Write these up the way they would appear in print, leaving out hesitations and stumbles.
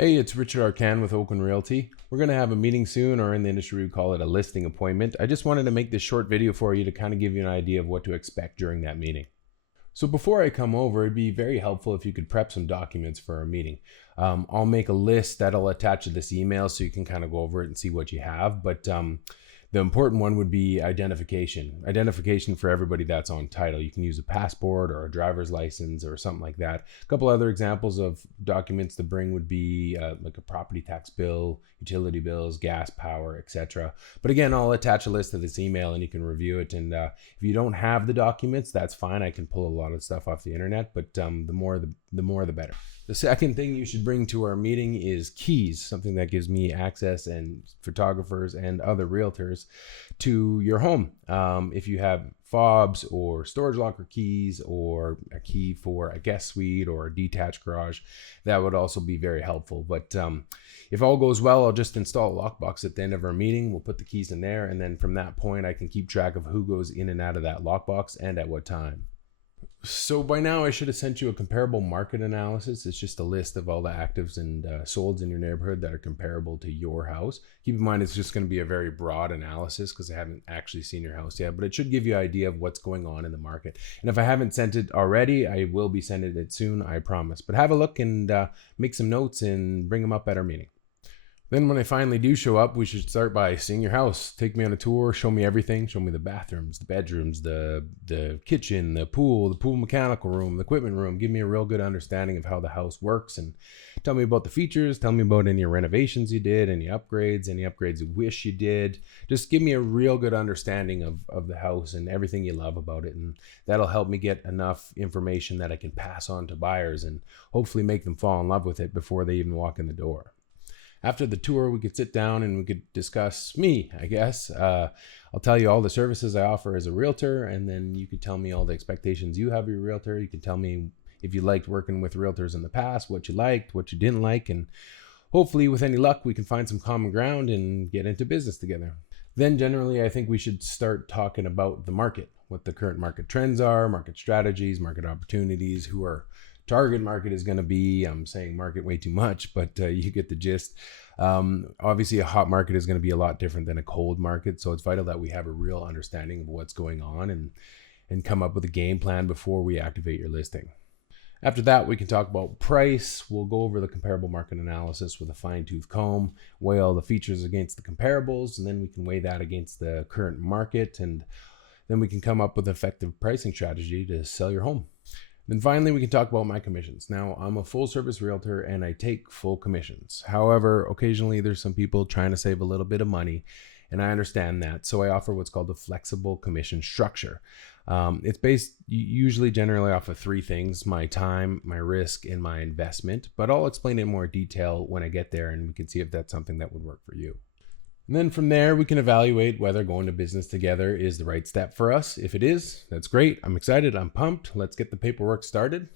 Hey, it's Richard Arcan with Oakland Realty. We're going to have a meeting soon, or in the industry we call it a listing appointment. I just wanted to make this short video for you to kind of give you an idea of what to expect during that meeting. So before I come over, it'd be very helpful if you could prep some documents for our meeting. I'll make a list that I'll attach to this email so you can kind of go over it and see what you have. But the important one would be identification. Identification for everybody that's on title. You can use a passport or a driver's license or something like that. A couple other examples of documents to bring would be like a property tax bill, utility bills, gas, power, etc. But again, I'll attach a list to this email and you can review it. And if you don't have the documents, that's fine. I can pull a lot of stuff off the internet, but the more the better. The second thing you should bring to our meeting is keys, something that gives me access and photographers and other realtors to your home. If you have fobs or storage locker keys or a key for a guest suite or a detached garage, that would also be very helpful. But if all goes well, I'll just install a lockbox at the end of our meeting. We'll put the keys in there, and then from that point, I can keep track of who goes in and out of that lockbox and at what time. So by now I should have sent you a comparable market analysis. It's just a list of all the actives and solds in your neighborhood that are comparable to your house. Keep in mind it's just going to be a very broad analysis because I haven't actually seen your house yet, but it should give you an idea of what's going on in the market. And if I haven't sent it already, I will be sending it soon, I promise. But have a look and make some notes and bring them up at our meeting. Then when I finally do show up, we should start by seeing your house. Take me on a tour, show me everything. Show me the bathrooms, the bedrooms, the kitchen, the pool mechanical room, the equipment room. Give me a real good understanding of how the house works and tell me about the features. Tell me about any renovations you did, any upgrades you wish you did. Just give me a real good understanding of the house and everything you love about it. And that'll help me get enough information that I can pass on to buyers and hopefully make them fall in love with it before they even walk in the door. After the tour, we could sit down and we could discuss me, I guess. I'll tell you all the services I offer as a realtor, and then you could tell me all the expectations you have of your realtor. You can tell me if you liked working with realtors in the past, what you liked, what you didn't like, and hopefully with any luck, we can find some common ground and get into business together. Then generally, I think we should start talking about the market, what the current market trends are, market strategies, market opportunities, who our target market is going to be. I'm saying market way too much, but you get the gist. Obviously, a hot market is going to be a lot different than a cold market. So it's vital that we have a real understanding of what's going on and come up with a game plan before we activate your listing. After that, we can talk about price. We'll go over the comparable market analysis with a fine-tooth comb, weigh all the features against the comparables, and then we can weigh that against the current market. And then we can come up with an effective pricing strategy to sell your home. Then finally, we can talk about my commissions. Now, I'm a full service realtor and I take full commissions. However, occasionally there's some people trying to save a little bit of money, and I understand that. So I offer what's called a flexible commission structure. It's based usually generally off of three things: my time, my risk, and my investment. But I'll explain it in more detail when I get there, and we can see if that's something that would work for you. And then from there, we can evaluate whether going to business together is the right step for us. If it is, that's great. I'm excited. I'm pumped. Let's get the paperwork started.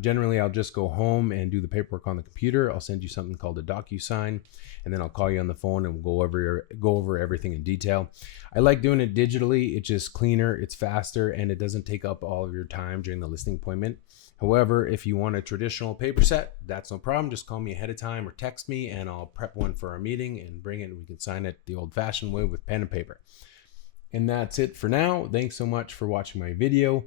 Generally, I'll just go home and do the paperwork on the computer. I'll send you something called a DocuSign, and then I'll call you on the phone and we'll go over everything in detail. I like doing it digitally. It's just cleaner, it's faster, and it doesn't take up all of your time during the listing appointment. However, if you want a traditional paper set, that's no problem. Just call me ahead of time or text me and I'll prep one for our meeting and bring it and we can sign it the old-fashioned way with pen and paper. And that's it for now. Thanks so much for watching my video.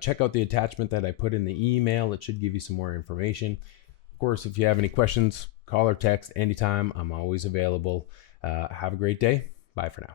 Check out the attachment that I put in the email. It should give you some more information. Of course, if you have any questions, call or text anytime. I'm always available. Have a great day. Bye for now.